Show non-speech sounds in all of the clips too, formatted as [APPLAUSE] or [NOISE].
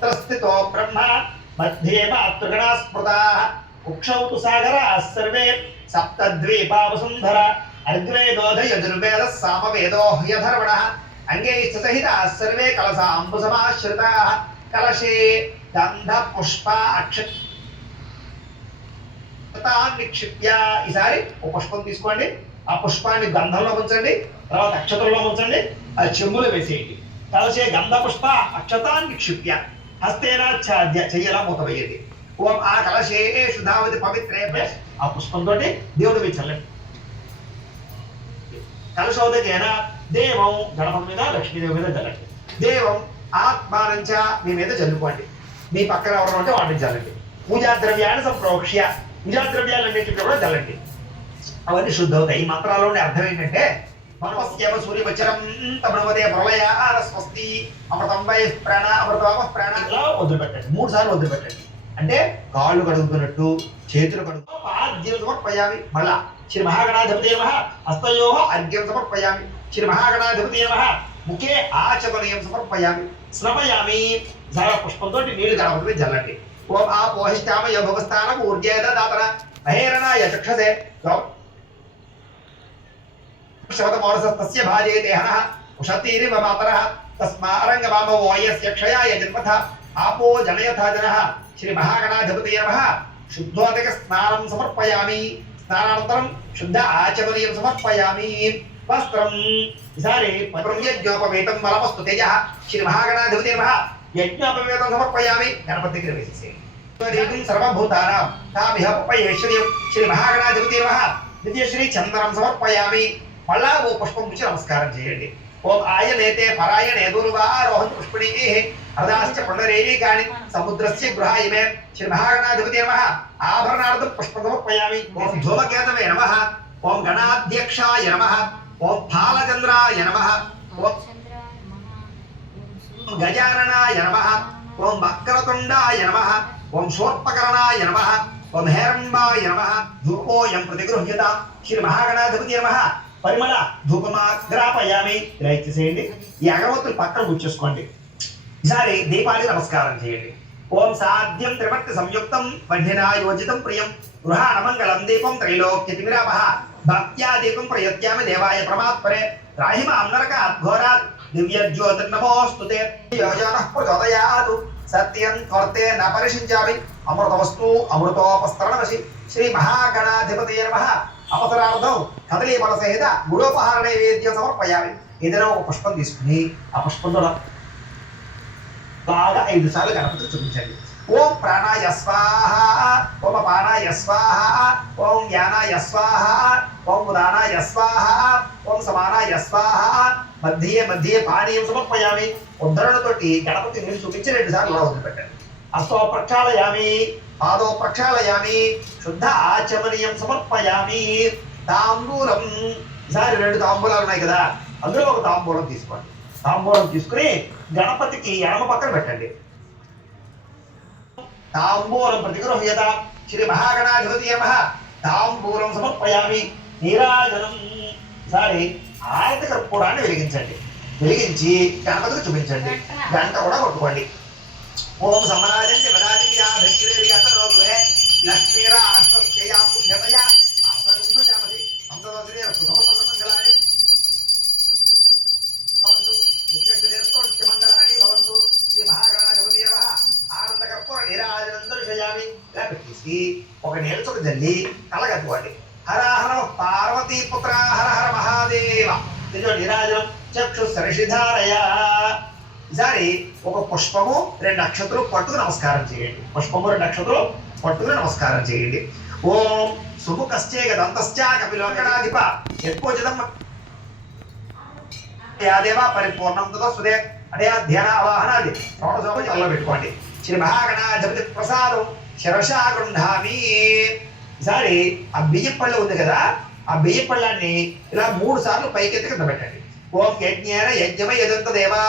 తత్ర స్థితో బ్రహ్మ మధ్యే మాతృగణా స్మృతాః కుక్షౌ తు సాగరాः సర్వే సప్తద్వీపావసుంధర అర్గ్వేదోధ యజుర్వేద సామవేదో హ్యధర్వణः అంగైశ్చ సహితాः సర్వే కలసాంబుసమాశ్రితాः కలశే గంధ పుష్ప అక్ష నిక్షిప్య ఈసారి ఒక పుష్పం తీసుకోండి. ఆ పుష్పాన్ని గంధంలో ఉంచండి తర్వాత అక్షతల్లో ఉంచండి ఆ చెంబులు వేసేయండి. కలసే గంధ పుష్ప అక్షతాన్ని నిక్షిప్య హస్తేన చెయ్యలా మూత వేయండి ఓం ఆ కలశే శుధావతి పవిత్రే ప్లస్ ఆ పుష్పంతో దేవుడు మీద చల్లండి. కలశోదకేన దేవం గణపతి మీద లక్ష్మీదేవి మీద చల్లండి దేవం ఆత్మానంచ మీ మీద చల్లుకోండి. మీ పక్కన ఎవరు ఉంటే వాటిని చల్లండి. పూజా ద్రవ్యాన్ని సంప్రోక్ష్య. పూజా ద్రవ్యాలన్నింటినీ కూడా చల్లండి. అవన్నీ శుద్ధవుతాయి. ఈ మంత్రాల్లోని అర్థం ఏంటంటే మనమస్యేవ సూర్యవచనం తమనవదే ప్రళయ స్వస్తి అమృతం వై ప్రాణ అమృతమ ప్రాణ ఇలా వదిలిపెట్టండి. మూడు సార్లు వదిలిపెట్టండి. అంటే కాళ్ళు కడుగుతున్నట్టు చేతులు కడుగు ఆద్యం సమర్పయామి. మళ్ళా శ్రీ మహాగణాధిపతి నమ. హస్తయో అర్ఘ్యం సమర్పయామి. శ్రీ మహాగణాధిపతి నమ. ముఖే ఆచమనీయం సమర్పయామి. శ్రమయామి జల పుష్పంతో నీళ్ళు గణపతి జల్లండి. ఓం ఆ పోహిష్టామ యోగస్థానం ఊర్జేద దాతన మహేరణాయ చక్షసే శవతమోరసస్తస్య భాజయతే హనః ఉషతీరివ మాతరः తస్మారంగమామో వయస్య క్షయాయ జన్మథ ఆపో జనయథా జనः శ్రీ మహాగణాధిపతి నమః శుద్ధోదక స్నానం సమర్పయామి స్నానానంతరం శుద్ధ ఆచమనీయం సమర్పయామి వస్త్రం ఈసారి యజ్ఞోపవేతం బలమస్తు తేజ శ్రీ మహాగణాధిపతి నమః యజ్ఞోపవేతం సమర్పయామి గణపతి దగ్గర వేసేసేయండి దేవం సర్వభూతానాం తామిహ మళ్ళా ఓ పుష్పం నుంచి నమస్కారం చేయండి. ఓం ఆయనేతే పరాయణే దుర్వారోహం పుష్పిణీ అర్ధాశ్చ పునరేకాని సముద్రస్య గృహ ఇమే శ్రీ మహాగణాధిపతి నమ. ఆభరణార్థం పుష్పం సమర్పయామి ఓం ధూమకేతవే నమ. ఓం గణాధ్యక్షాయ నమ. ఓం ఫాలచంద్రాయ నమ. ఓం గజాననాయ నమ. ఓం వక్రతుండాయ నమ. ఓం శూర్పకరణాయ నమ. ఓం హేరంబాయ నమ. ధూపోయం ప్రతిగృహ్యత. శ్రీ మహాగణాధిపతి నమ. పరిమళ ధూపమాగ్రాపయామి. ఇలా ఇచ్చేసేయండి. ఈ అగరవత్తులు పక్కన కూర్చేసుకోండి. ఈసారి దీపానికి నమస్కారం చేయండి. ఓం సాధ్యం త్రివర్తి సంయుక్తం వన్యనా యోజితం ప్రియం. గృహాణమంగళం దీపం త్రైలోక్య తిమిరామః భక్త్యా దీపం ప్రయత్యామి దేవాయ ప్రమాత్పరే. రాహిమ నరకాత్ ఘోరాత్. దివ్యజ్యోతిర్నమోస్తుతే యోజనః ప్రచోదయాతు. సత్యం త్వర్తే న పరిశించామి అమృతవస్తు అమృతోపస్తరణమసి. శ్రీ మహాగణాధిపతి నమ. అవసరార్థం కదలి బల గుడోపహార నైవేద్యం సమర్పయాలి. ఏదైనా ఒక పుష్పం తీసుకుని ఆ పుష్పంలో బాగా ఐదు సార్లు గణపతి చూపించండి. ఓం ప్రాణాయ స్వాహ ఓం పానాయ స్వాహ ఓం యానాయ స్వాహ ఓం ఉదానాయ స్వాహ ఓం సమానాయ స్వాహ మధ్యే మధ్యే పానీయం సమర్పయామి. ఉద్ధరణతోటి గణపతి మీరు చూపించి రెండు సార్లు అలా వదిలిపెట్టండి. అస్తో ప్రక్షాళయామి పాదో ప్రక్షాళయామి శుద్ధ ఆచమనీయం సమర్పయామి. తాంబూలం. ఈసారి రెండు తాంబూలాలు ఉన్నాయి కదా అందులో ఒక తాంబూలం తీసుకోండి. తాంబూలం తీసుకుని గణపతికి ఎడమ పక్కన పెట్టండి. తాంబూలం ప్రతిగృహ్యత శ్రీ మహాగణాధిపతి నమః. తాంబూలం సమర్పయామి నీరాజనం. ఈసారి ఆయత కర్పూరాన్ని వెలిగించండి. వెలిగించి గణపతికి చూపించండి. గంట కూడా కొట్టుకోండి. ఓం సమరాజం జమరాజం లక్ష్మీరా ధైర్యతనో ఒక నేలచొక ಹರ ಹರ హర ಪುತ್ರ పార్వతీ పుత్ర హర హర మహాదేవ. నిజం నీరాజనం చక్షు సరిషిధారయ ఈసారి ఒక పుష్పము రెండు నక్షత్రం పట్టుకు నమస్కారం చేయండి. పుష్పము రెండు నక్షత్రం పట్టుకుని నమస్కారం చేయండి. ఓం సుముఖశ్చే గదంతశ్చా కపిలోకడాధిప యత్పోజితం యాదేవ పరిపూర్ణం తదస్సుదే అదే ధ్యాన అవాహనాది శ్రవణ చల్ల పెట్టుకోండి. శ్రీ మహాగణాధిపతి ప్రసాదం శిరషా గృహామి ఈసారి ఆ బియ్యం పళ్ళు ఉంది కదా ఆ బియ్యం పళ్ళాన్ని ఇలా మూడు సార్లు పైకెత్తి కింద పెట్టండి. ఓం యజ్ఞేన యజ్ఞమ యజంత దేవా.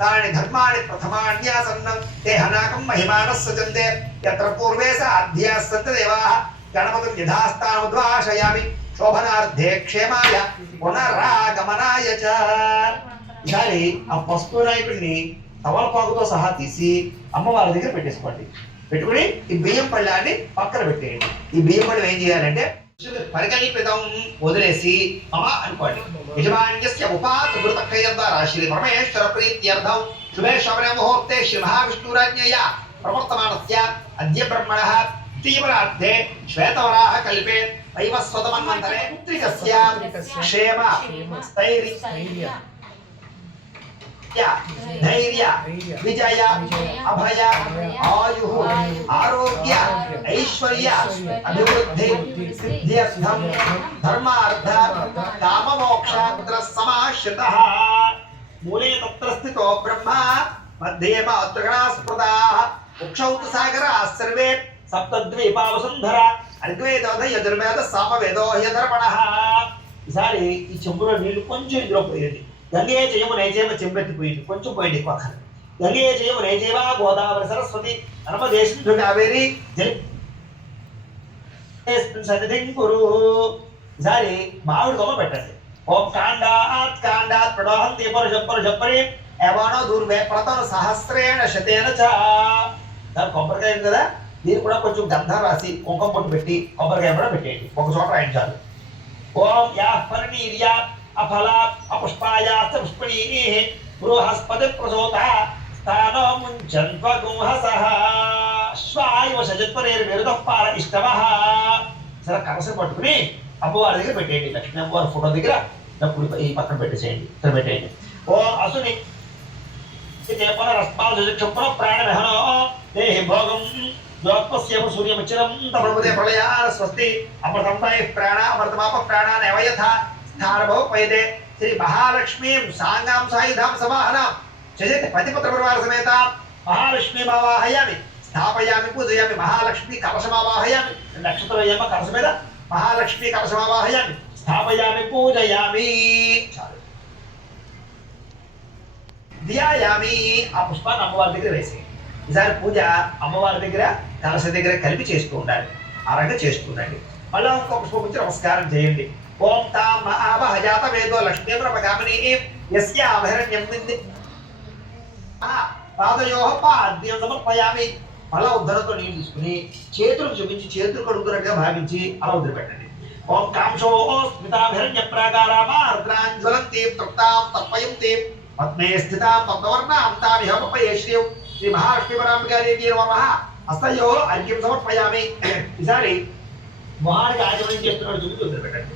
తాని ధర్మాణి ప్రథమాన్యాసన్నం తే హనాకం మహిమానः సజంతే యత్ర పూర్వే స అధ్యాసంత దేవాः. గణపతిం యథాస్థానముద్వాశయామి శోభనార్థే క్షేమాయ పునరాగమనాయ చ. ఈసారి ఆ పసుపు నాయకుడిని తమలపాకుతో సహా తీసి అమ్మవారి దగ్గర పెట్టేసుకోండి. పెట్టుకుని ఈ బియ్యం పళ్ళాన్ని పక్కన పెట్టేయండి. ఈ బియ్యం పళ్ళం ఏం చేయాలంటే పరికల్పితం వదిలేసి మమ అనుకోండి. యజమాన్యస్య ఉపాత మృతక్కయ ద్వారా శ్రీ పరమేశ్వర ప్రీత్యర్థం. శుభే శ్రవణ ముహూర్తే శ్రీ మహావిష్ణురాజ్ఞయ. ప్రవర్తమానస్య అద్య బ్రహ్మణः తీవ్రార్థే శ్వేతవరాహ కల్పే వైవస్వతమన్వంతరే పుత్రికస్య. క్షేమ. స్థైర్య. ధైర్య విజయ అభయ ఆయు ఆరోగ్య ఐశ్వర్య అభివృద్ధి సిద్ధ్యర్థం ధర్మార్థ కామమోక్ష సమాశ్రిత మూలే తత్ర స్థితో బ్రహ్మ మధ్యే మాతృగణాస్పృతా ఉక్షౌ తు సాగరా సర్వే సప్తద్వీపా వసుంధర ఋగ్వేదోధ యజుర్వేద సామవేదో యధర్మణ ఈసారి ఈ చెంబులో నీళ్లు కొంచెం ఇందులో పోయేది గంగే జయము నైజేమ చెంబెత్తిపోయింది కొంచెం పోయింది పక్కన గంగే జయము నైజేమ గోదావరి సరస్వతి నర్మదేశం కావేరి జలి ఈసారి మామిడి కొమ్మ పెట్టండి. ఓం కాండాత్ కాండాత్ ప్రడోహంతి పరుష పరుష పరి దూర్వే ప్రతను సహస్రేణ శతేన చ. దాని కొబ్బరికాయ కదా దీన్ని కూడా కొంచెం గంధం రాసి కుంకుమ పొట్టు పెట్టి కొబ్బరికాయ కూడా పెట్టేయండి. ఒక చోట రాయించాలి. ఓం యా పరిణీర్య అఫల అపుష్పాయాస్త పుష్పణీ బృహస్పతి ప్రసోత స్థానో ముంచన్వగుంహసః శ్వాయువ సజత్వరేర్విరుద పాల ఇష్టవః సరే కలసం పట్టుకుని అమ్మవారి దగ్గర పెట్టేయండి లక్ష్మీ అమ్మవారి ఫోటో దగ్గర డబ్బులు ఈ పక్కన పెట్టేసేయండి ఇక్కడ పెట్టేయండి ఓ అసుని ఇదే పునరస్మాల్ చక్షుపున ప్రాణమహనో దేహి భోగం జ్యోత్పస్యమ సూర్యమిచ్చిరం తమృతే ప్రళయాన స్వస్తి అమృతంపై ప్రాణ అమృతమాప ప్రాణాన్ అవయథ స్థానభవ పైదే శ్రీ మహాలక్ష్మీం సాంగాం సాయుధాం సమాహనాం. చజతి పతిపుత్ర పరివార సమేత మహాలక్ష్మీం ఆవాహయామి స్థాపయామి పూజయామి మహాలక్ష్మి కలశమావాహయామి. నక్షత్రయమ కలశ మీద మహాలక్ష్మి కలశమావాహయామి. స్థాపయామి పూజయామి. చాలు. ధ్యాయామి. ఆ పుష్పాన్ని అమ్మవారి దగ్గర వేసి ఈసారి పూజ అమ్మవారి దగ్గర కలశ దగ్గర కలిపి చేస్తూ ఉండాలి ఆ రకంగా చేస్తూ ఉండండి మళ్ళా ఇంకో పుష్పం గురించి నమస్కారం చేయండి. ఓం తాం మహావహ జాత వేదో లక్ష్మీ ప్రపగామిని యస్య అభరణ్యం పాదయో పాద్యం సమర్పయామి మళ్ళా ఉద్ధరంతో నీళ్ళు తీసుకుని చేతులు చూపించి చేతులు కడుగుతున్నట్టుగా భావించి అలా వదిలిపెట్టండి. ఓం కాంక్షో స్మితాభిరణ్య ప్రాకారామార్ద్రాంజ్వలంతి తృప్తాం తర్పయంతి పద్మే స్థితాం పద్మవర్ణాం తామిహోపయే శ్రీం శ్రీ మహాలక్ష్మీ పరాంబికాదేవి నమః హస్తయో అర్ఘ్యం సమర్పయామి. [COUGHS] ఈసారి మొహానికి ఆచమనం చేస్తున్నాడు చూపించి వదిలిపెట్టండి.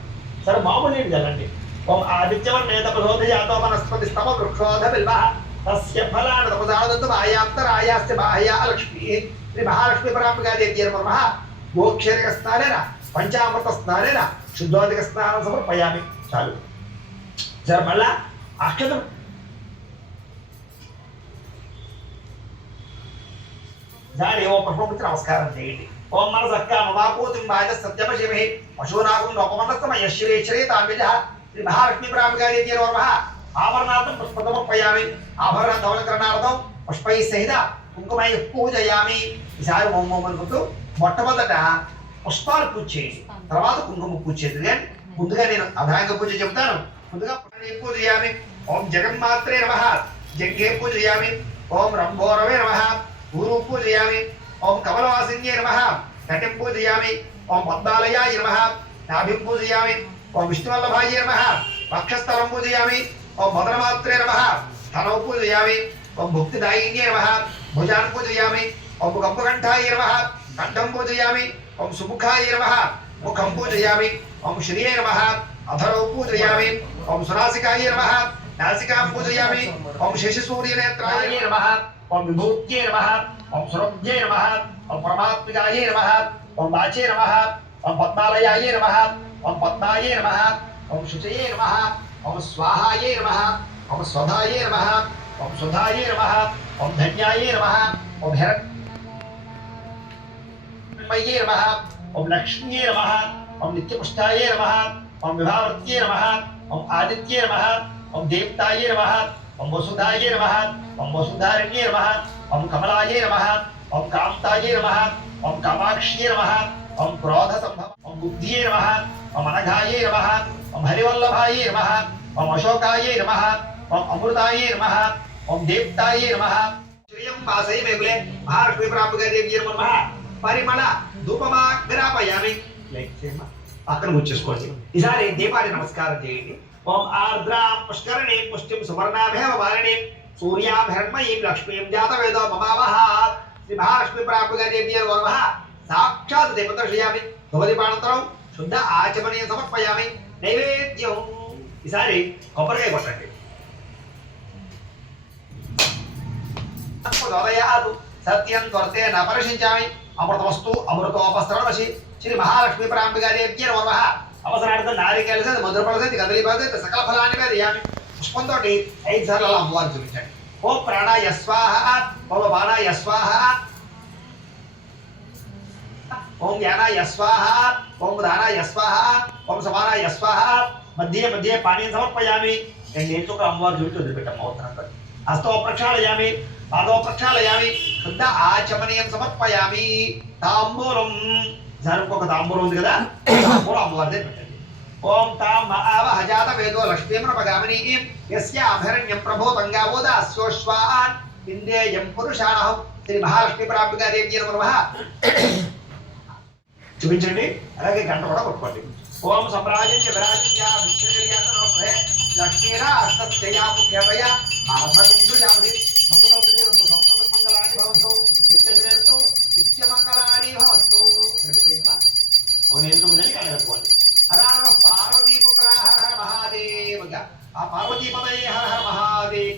సరే మామూలు నీళ్ళు చల్లండి ఓం ఆదిత్యవర్ణే జాతో వనస్పతి స్తమ వృక్షోధ బిల్వ తస్య ఫలాన తపసానందు మాయాంతరాయాస్య బాహ్యా లక్ష్మీ. శ్రీ మహాలక్ష్మీ పరాంబికాదేవి నమః. గోక్షరిక స్నానేన పంచామృత స్నానేన శుద్ధోదిక స్నానం సమర్పయామి. చాలు. సరే మళ్ళా అక్షతం దాని ఓ పుష్పమిత్ర నమస్కారం చేయండి ఓం మనసక్క మమాపూతిం వాజ సత్యమశిమహి పశూనాగం లోపమన్నస్తమయ శ్రీ శ్రీ తాంబిజ శ్రీ మహాలక్ష్మీ ప్రామికాదేవి నమః ఆభరణార్థం పుష్పమర్పయామి ఆభరణ ధవలకరణార్థం పుష్పై సహిత కుంకుమై పూజయామి ఈసారి ఓం ఓం అనుకుంటూ మొట్టమొదట పుష్పాలు పూజ చేయండి తర్వాత కుంకుమ పూజ చేయండి కానీ ముందుగా నేను అభాంగ పూజ చెబుతాను ముందుగా ప్రాణి పూజయామి ఓం జగన్మాత్రే నమ. జగ్గే పూజయామి ఓం రంభోరవే నమ. గురు పూజయామి ఓం కమలవాసిన్యే నమ కటిం పూజయామి ఓం పద్మాలయాయ నమ నాభిం పూజయామి ఓం విష్ణువల్లభాయ నమ వక్షస్థలం పూజయామి ఓం మదనమాత్రే నమ స్థలం పూజయామి ఓం భుక్తిదాయిన్యే నమ భుజాన్ పూజయామి ఓం కంపకంఠాయ నమ కంఠం పూజయామి ఓం సుముఖాయ నమ ముఖం పూజయామి ఓం శ్రియే నమ అధరౌ పూజయామి ఓం సునాసికాయ నమ నాసికాం పూజయామి ఓం శశిసూర్యనేత్రాయ నమ ఓం విభూత్యే నమ ఓం సురభ్యే నమ ఓం పరమాత్మికాయే నమ ఓం వాచే నమ ఓం పద్మాలయాయే నమ ఓం పద్మాయే నమ ఓం శుచయే నమ ఓం స్వాహాయే నమ ఓం స్వధాయే నమ ఓం సుధాయే నమ ఓం ధన్యాయే నమ ఓం హిరణ్మయే నమ ఓం లక్ష్మ్యే నమ ఓం నిత్యపుష్టాయే నమ ఓం విభావృత్యే నమ ఓం ఆదిత్యే నమ ఓం దేవతాయే నమ ఓం వసుధాయే నమ ఓం వసుధారణ్యే నమ ఓం కమలాయే నమ ఓం కాంతాయే నమ ఓం కామాక్ష్యే నమ ఓం క్రోధ సంభవ ఓం బుద్ధియే నమ ఓం అనఘాయే నమ ఓం హరివల్లభాయే నమ ఓం అశోకాయే నమ ఓం అమృతాయే నమ ఓం దేవతాయే నమ. శ్రియం వాసై మేగులే మహాలక్ష్మీ ప్రాపుగా దేవి నమ. పరిమళ ధూపమాగ్రాపయామి. లైక్ పక్కన కూర్చేసుకోవచ్చు ఈసారి దీపాన్ని నమస్కారం చేయండి. ఓం ఆర్ద్రాం పుష్కరణి పుష్టిం సువర్ణాభేవ వారిణి సూర్యాభిరణ్మయీం లక్ష్మీం జాతవేదో మమావహ శ్రీ మహాలక్ష్మీ ప్రాపుగా దేవి నమ సాక్షాత్ దీపదర్శయామి ధూపదీపానంతరం శుద్ధ ఆచమనీయం సమర్పయామి నైవేద్యం ఈసారి కొబ్బరికాయ కొట్టండి ఉదయాదు సత్యం త్వరతే నపరిశించామి అమృతమస్తు అమృతోపస్త్రమసి శ్రీ మహాలక్ష్మీ ప్రాంబికాదేవ్య నమ అవసరార్థం నారికేల సైతే మధురపడ సైతే కదలి పడ సైతే సకల ఫలాన్ని మీద యామి పుష్పంతో ఐదు సార్లు అలా అమ్మవారు చూపించండి. ఓ ప్రాణ యస్వాహ ఓ బాణ యస్వాహ ఓం యానా యస్వాహ ఓం దానాయ యస్వాహ ఓం సమాన యస్వాహ మధ్య మధ్య పానీయం సమర్పయామి. నేను నేర్చుకో అమ్మవారు చూపించి వదిలిపెట్టాము అవుతున్నా హస్తో ప్రక్షాళయామి పాదో ప్రక్షాళయామి శుద్ధ ఆచమనీయం సమర్పయామి. తాంబూలం ఈసారి ఒక తాంబూలం ఉంది కదా తాంబూలం అమ్మవారిదే పెట్టండి. ఓం తాం మహావ హజాత వేదో లక్ష్మీమృపగామినీ యస్యాభరణ్యం ప్రభూతంగావోద అశ్వశ్వాన్ ఇందేయం పురుషాణహం శ్రీ మహాలక్ష్మీ ప్రాప్తిగా దేవి నమః. చూపించండి. అలాగే గంట కూడా కొట్టుకోండి. ఓం సమ్రాజన్య విరాజన్య విష్ణుర్యాతనోభయ లక్ష్మీరాష్టస్యయా ముఖ్యమయ ఆత్మకుండ్రుయామది సంతోషేరస్తు ఓ నేను తొమ్మిదని కలగట్టుకోండి హర హర పార్వతీపుత్ర హర హర మహాదేవగా ఆ పార్వతీపదయ హర హర మహాదేవ్